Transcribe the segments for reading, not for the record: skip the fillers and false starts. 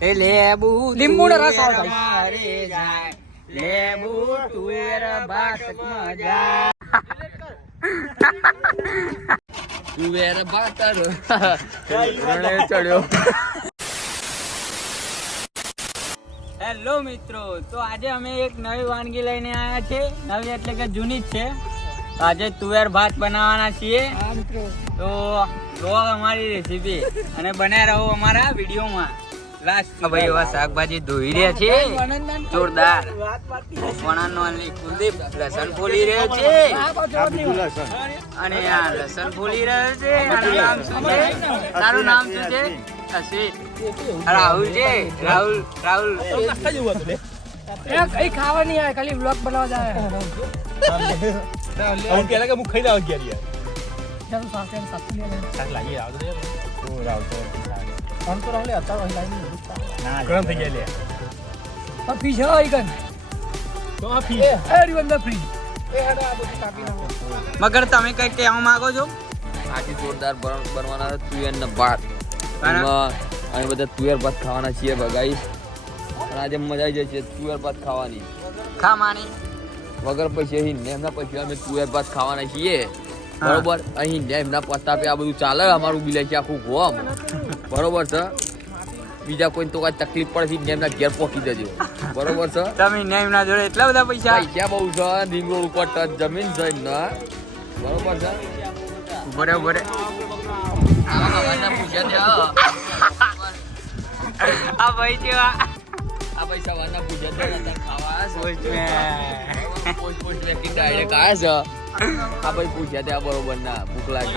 એ લેબુ લીંબુનો રસ આવે મારે જાય લેબુ તુવેર ભાત મજા તુવેર ભાત રણે ચડ્યો. હેલો મિત્રો, તો આજે અમે એક નવી વાનગી લઈને આવ્યા છે. નવી એટલે કે જૂની જ છે. આજે તુવેર ભાત બનાવવાના છીએ. તો જો અમારી રેસીપી અને બન્યા રહો અમારા વિડીયોમાં. ભાઈ એવા શાકભાજી ધોઈ રહ્યા છે જોરદાર. વણાનો કુલદીપ લસણ ફોલી રહ્યો છે અને આ લસણ ફોલી રહ્યો છે. આનું નામ શું છે? તારું નામ શું છે? રાહુલ છે. રાહુલ કઈ ખાવા નહીં આવે, ખાલી વ્લોગ બનાવવા જાય. મગર તમે કઈ કહેવા માંગો છો? આજે જોરદાર બનવાના તુવેર ના ભાત. અમે બધા તુવેર ભાત ખાવાના છીએ ગાઈસ. અને આજે મજા આવી જશે તુવેર ભાત ખાવાની. ખાવાની વગર પૈસે એમના પૈસે અમે તુવેર ભાત ખાવાના છીએ. બરોબર, અહીં એમના પત્તા પે આ બધું ચાલે. અમારું બિલાઈ છે આખું ગોમ. બરોબર છે. બીજા કોઈ તો કઈ તકલીફ પડે એમના ઘેર પહોંચી દેજો. બરોબર છે. તમે એમના જોડે એટલા બધા પૈસા બહુ છે. રીંગ રોડ ઉપર ટચ જમીન છે ને. બરોબર છે. બરોબર. આ ભાઈ જેવા આ પૈસા વાના પૂજા ખાવા પોસ્ટ વ્યક્તિ ડાયરેક્ટ આવે છે. આ ભાઈ પૂછ્યા ત્યાં બરોબર ના ભૂખ લાગી.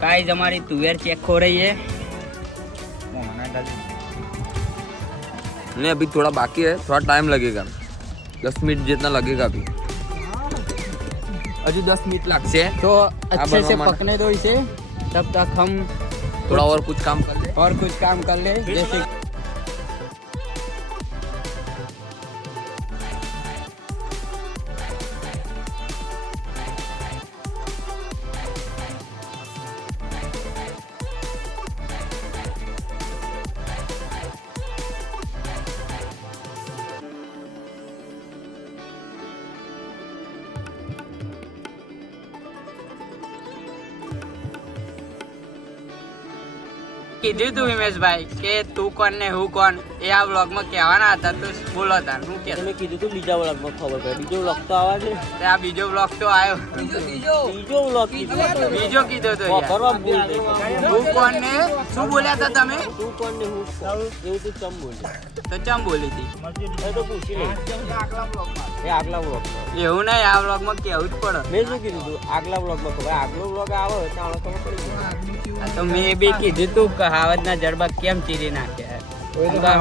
गाइस हमारी तुवेर चेक हो रही है. नहीं अभी थोड़ा बाकी है, थोड़ा टाइम लगेगा. 10 मिनट जितना लगेगा अभी. अभी 10 मिनट लगते हैं तो अच्छे से पकने दो इसे. तब तक हम थोड़ा और कुछ काम कर ले. जैसे કીધું તું હિમેશભાઈ કે તું કોણ ને હું કોણ એ આ વ્લોગ માં કહેવાના હતા. તો બોલો તાર હું કે તમે કીધું તું બીજા વ્લોગ માં ખબર પડે. બીજો વ્લોગ તો આવા છે. આ બીજો વ્લોગ તો આવ્યો. બીજો વ્લોગ બીજો કીધો તો યાર. કરવા ભૂલ થઈ. હું કોણ ને શું બોલ્યા હતા તમે? તું કોણ ને હું કોણ એવું તું ચમ બોલ્યો. તો ચમ બોલી હતી એ તો પૂછી લે. એ આગલા વ્લોગ માં એવું નહીં. આ વ્લોગ માં કેવું જ પડે. મેં શું કીધું તું આગલા વ્લોગ માં ખબર. આગલો વ્લોગ આવે ત્યાં ખબર પડી ગઈ. તો મેં બી કીધું તું કહાવત ના જડબા કેમ ચીરી નાખ્યા.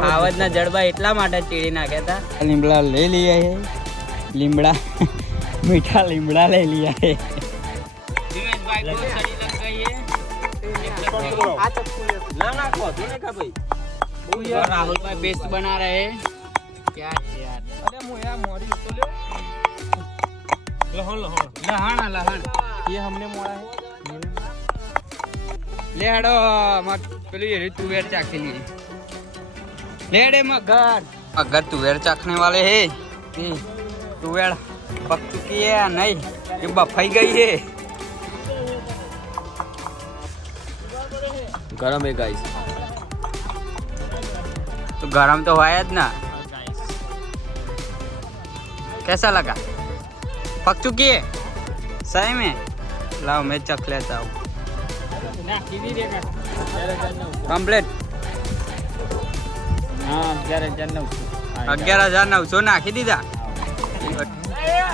કહાવત ના જડબા એટલા માટે ચીરી નાખ્યા હતા. લીમડા લઈ लिया है. લીમડા મીઠા લીમડા ले लिया है. ના ના ખો તું ને ખા ભાઈ. राहुल भाई पेस्ट बना रहे हैं. क्या है यार. અરે મો યાર મોરી તો લ્યો. लहण ये हमने मोड़ा है. ले हड़ो मत पेली ये तुवेर चाखने लिए ले हड़े मगर अगर तुवेर चाखने वाले हैं तुवेर पक चुकी है या नहीं ये बफाई गई है. गरम है गाइस. तो गरम तो है ना. कैसा लगा? पक चुकी है सही में. लाओ मैं चख लेता हूँ. कम्प्लीट. હા 11,900 નાખી દીધા.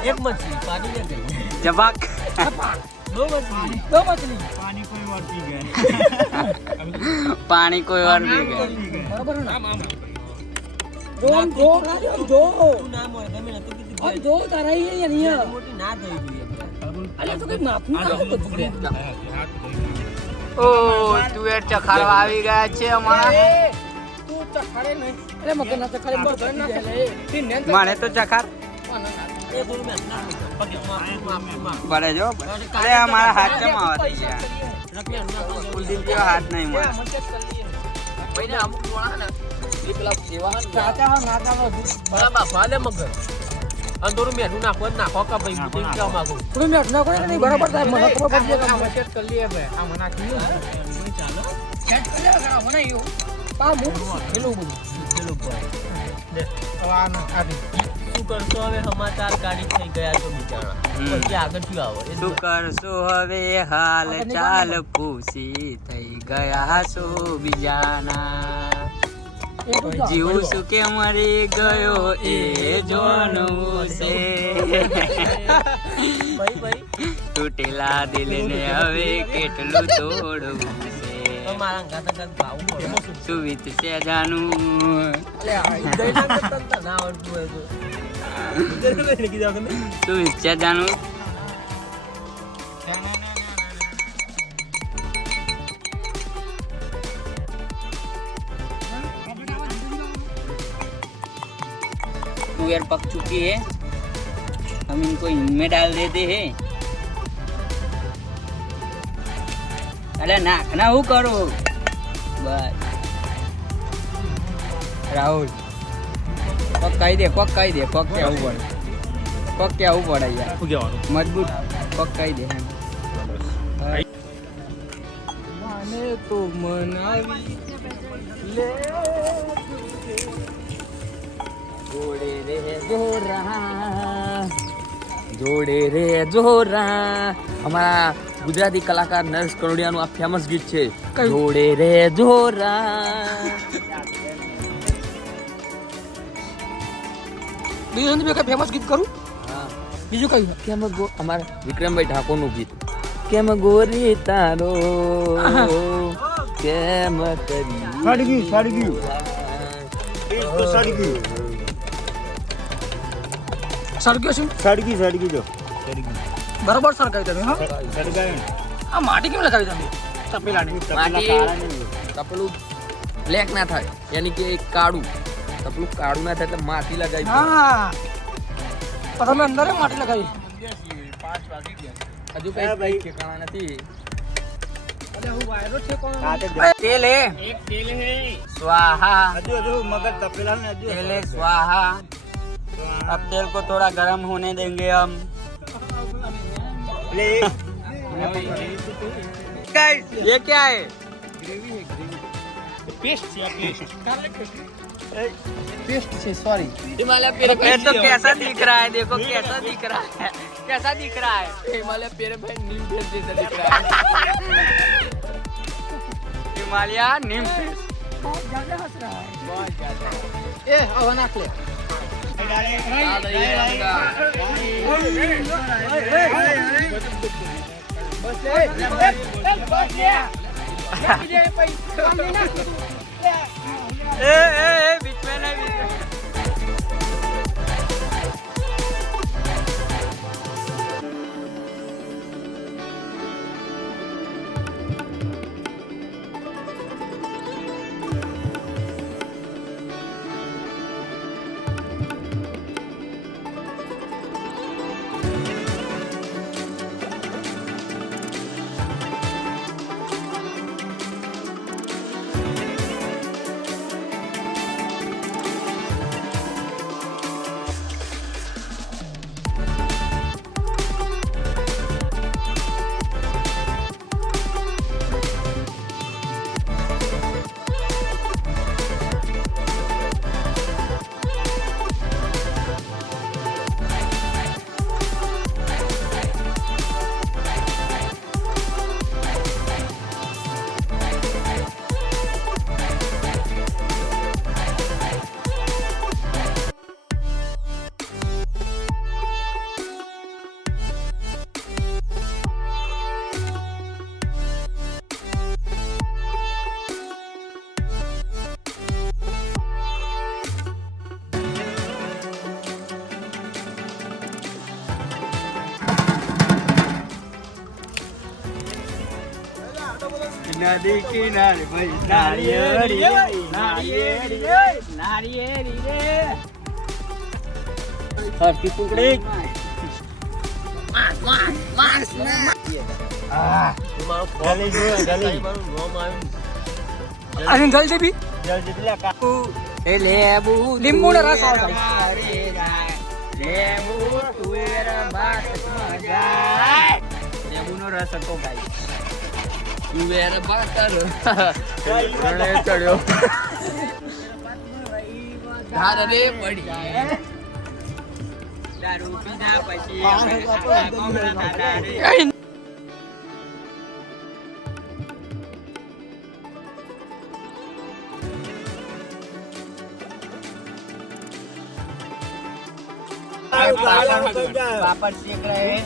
એક મચ્છી પાડી લે ગઈ. જબાક दो मछली પાણી કોઈ વાર નહીં ગયું बराबर है ना जो जो अब जो तारा ही है या नहीं है अरे तो कोई माफी ना हो तो ઓ તુવેર ચખાડવા આવી ગયા છે અમારા तू चखाड़े नहीं अरे मगर ना चखाड़े मत ना चले तीन ने મને તો ચખાડ પડે જો અરે અમારા હાથ કેમ આવા થઈ ગયા કુલદીપ જેવા હાથ નહીં મારા ભાઈને અમુક વાળા ને એ પેલા એવા હન चाचा हम नाता हो બરાબર ભાલે મગર અને થોડું મેઠું નાખો કા ભાઈ હું કેવા માંગુ थोड़ी मिनट ना कोई नहीं बराबर था मन खबर पड़ जाएगा સેટ કરી લઈએ ભાઈ આ મના કીધું सेट कर ले करा होना ही हो पा मुंह हेलो बोल આ ના આડી શું કરશો હવે સમાચાર કાઢી થઈ ગયા છો બિચારા પછી આગળ શું આવે શું કરશો હવે હાલ ચાલ પૂછી થઈ ગયા છો બીજાના જીવું શું કે મરી ગયો એ જોનું છે ભાઈ તૂટેલા દિલને હવે કેટલું તોડવું છે મારા ગાતા ગાવું પડે શું વીતશે જાનું અલે આ ગઈ ના કરતા ના આવડતું હોય તો શું વીતશે જાનું तुअर पक चुकी है हम इनको इनमें डाल देते हैं अरे नाखना हूँ करो बस राहुल पक कही दे पक क्या ऊपर पक क्या ऊपर यार मजबूत पक कही दे माने तो मनावी ले જોડે રે જોરા અમારા ગુજરાતી કલાકાર નરેશ કનોડિયાનું આ ફેમસ ગીત છે જોડે રે જોરા બીજું બે કઈ ફેમસ ગીત કરું બીજું કઈ કેમ અમારા વિક્રમભાઈ ઠાકોરનું ગીત કેમ ગોરી તારો કેમ કરી સાડી ગયું સળગ્યો છું સડગી જો બરાબર સળગાવી તમે હા સડગાય આ માટી કેમ લગાવી તમે તપેલાને માટી તપલું બ્લેક ના થાય યાની કે કાળું તપલું કાળું ના થાય એટલે માટી લગાવી હા પણ તમે અંદર માટી લગાવી હજુ કઈ ભાઈ ઠેકાણા નથી તેલ હે એક તેલ હે स्वाहा હજુ મગર તપેલા ને હજુ तेल है स्वाहा अब तेल को थोड़ा गर्म होने देंगे हम गाइस ये क्या है પેસ્ટ છે આ પેસ્ટ पेस्ट से सॉरी हिमालय पेरे ये तो कैसा दिख रहा है देखो कैसा दिख रहा है कैसा दिख रहा है हिमालय पेरे भाई नीम फेस जैसा दिख रहा है हिमालय नीम फेस बहुत ज्यादा हंस रहा है ए अब नाक ले बीच में नहीं बीच में નદી કિનારે ભાઈ નાળિયેરી રે, નાળિયેરી રે, નાળિયેરી રે. હરકી ટુકડી. અને જલ્દી બી એ લેબુ લીંબુનો રસ આવે. લેબુ તુવેર ભાત મજા. લેબુનો રસ હતો ભાઈ. તુવેર બાતર રણે ચડ્યો ધાર રે પડી દારૂ પીધા પછી આપણે આખા ગામના દાદા રે. पापड़ सेक रहे हैं.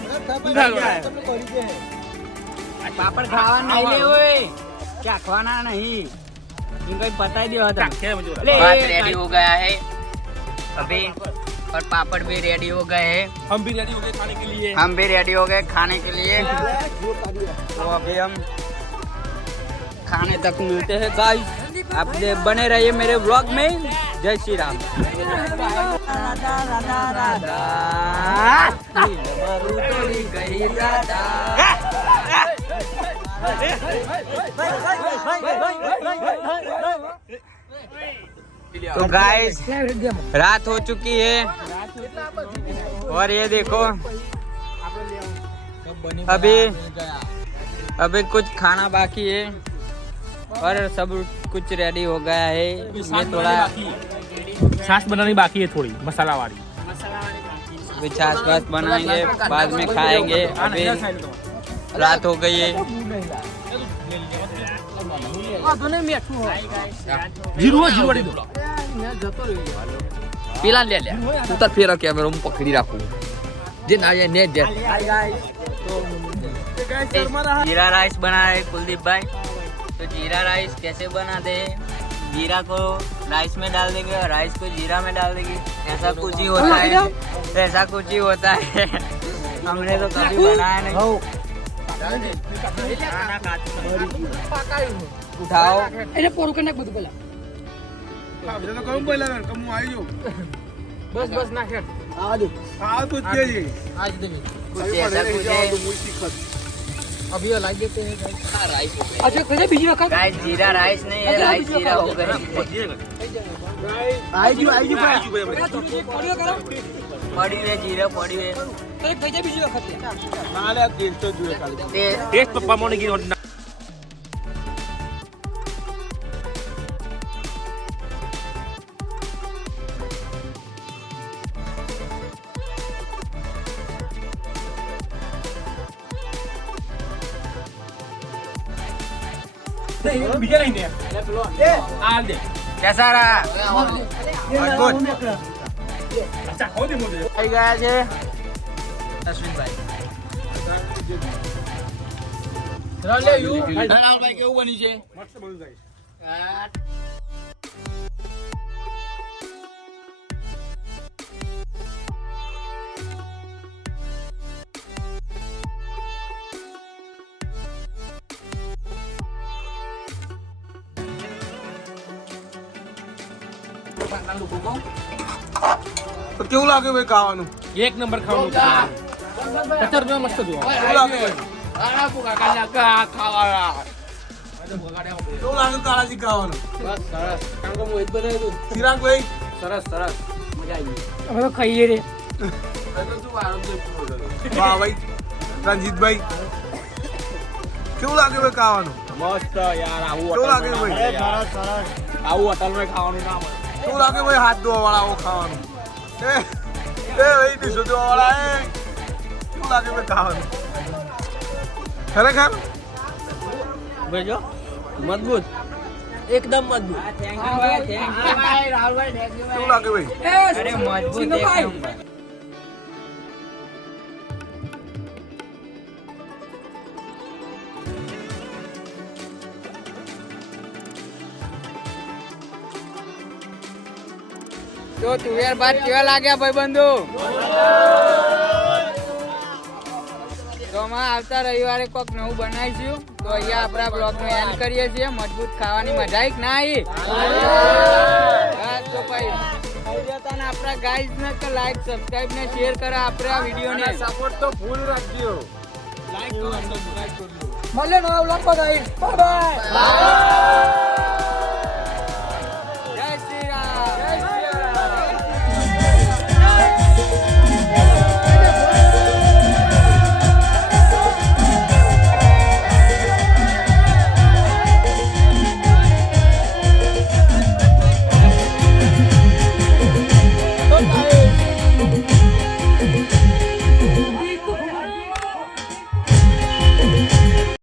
पापड़ खावा नहीं ले ओए. क्या खाना नहीं इनको पता ही नहीं होता. बात रेडी हो गया है अभी और पापड़ भी रेडी हो गए हैं. हम भी रेडी हो गए खाने के लिए. हम भी रेडी हो गए खाने के लिए. तो अभी हम खाने तक मिलते हैं गाइस. आप बने रहिए मेरे व्लॉग में. जय श्री राम. राधा राधा राधा तोड़ी गई राधा. तो गाइस रात हो चुकी है और ये देखो अभी कुछ खाना बाकी है और सब कुछ रेडी हो गया है. ये थोड़ा छाछ बनानी बाकी है थोड़ी मसाला वाली. अभी छाछ वाछ बनाएंगे बाद में खाएंगे. अभी रात हो गई है. जीरू वाली दो. પેલા લે લે તું તાર ફેરો કેમેરો હું પકડી રાખું જે ના જાય ને દે. जीरा राइस बना रहे कुलदीप भाई. तो जीरा राइस कैसे बनाते हैं? जीरा को राइस में डाल देंगे और राइस को जीरा में डाल देंगे. ऐसा कुछ ही होता है. ऐसा कुछ ही होता है. हमने तो कभी बनाया नहीं. उठाओ. એને પોરું કરી નાખ બધું પેલા. બસ બસ નાખ હેડ. कुछ ऐसा कुछ है. અભી લાગ દેતે હે ગાઈસ. આ રાઈસ અચ્છા કજે બીજી વખત गाइस जीरा राइस नहीं है. राइस जीरा हो गई. પડીઓ કરો. पड़ी हुई जीरा पड़ी हुई. તો કજે બીજી વખત લે. टेस्ट पप्पा मोने की બીજા લઈને આ દે. कैसा रहा? અચ્છા ખો દે મોટે. આવી ગયા છે અશ્વિનભાઈ. ભાઈ કેવું બની છે મસ્ત બધું થાય. તો કેવું લાગે ભાઈ ખાવાનું? એક નંબર ખાવાનું. 70 રૂપિયા મસ્ત દો. કેવું લાગે ભાઈ? આના પુકા કાના કા ખાવાના કેવું લાગે કાળાજી ખાવાનું? બસ સરસ. કામ કો મોહિત બનાવી દો. ચિરાગ ભાઈ સરસ સરસ. મજા આવી ગઈ. હવે તો ખાઈએ રે. વાહ ભાઈ રણજીતભાઈ કેવું લાગે ભાઈ ખાવાનું? મસ્ત યાર આવું કેવું લાગે ભાઈ? આવું હોટલમાં ખાવાનું ના મળે. કેવું લાગે ભાઈ હાથ ધોવા વાળા આવું ખાવાનું? એ ભાઈ ડીશો ધોવા વાળા એ કેવું લાગે ભાઈ ખાવાનું? ખરેખર भेजो. મજબૂત. એકદમ મજબૂત. थैंक यू भाई. थैंक यू भाई. राहुल भाई थैंक यू કેવું લાગે ભાઈ? अरे मजबूत एक नंबर. તો તુવેર ભાત કેવા લાગ્યા ભાઈબંધો? તો અમે આવતા રવિવારે કોક નવું બનાવીશું. તો અહીંયા આપણા બ્લોગનો એન્ડ કરીએ છીએ. મજબૂત ખાવાની મજા આવી કે ના આવી? બસ તો ભાઈ આપણા ગાઈઝ ને કે લાઈક સબસ્ક્રાઇબ ને શેર કરે આપણે આ વિડીયોને સપોર્ટ તો ફૂલ રાખજો. મળે નવા વ્લોગ માં ગાઈસ. Bye bye.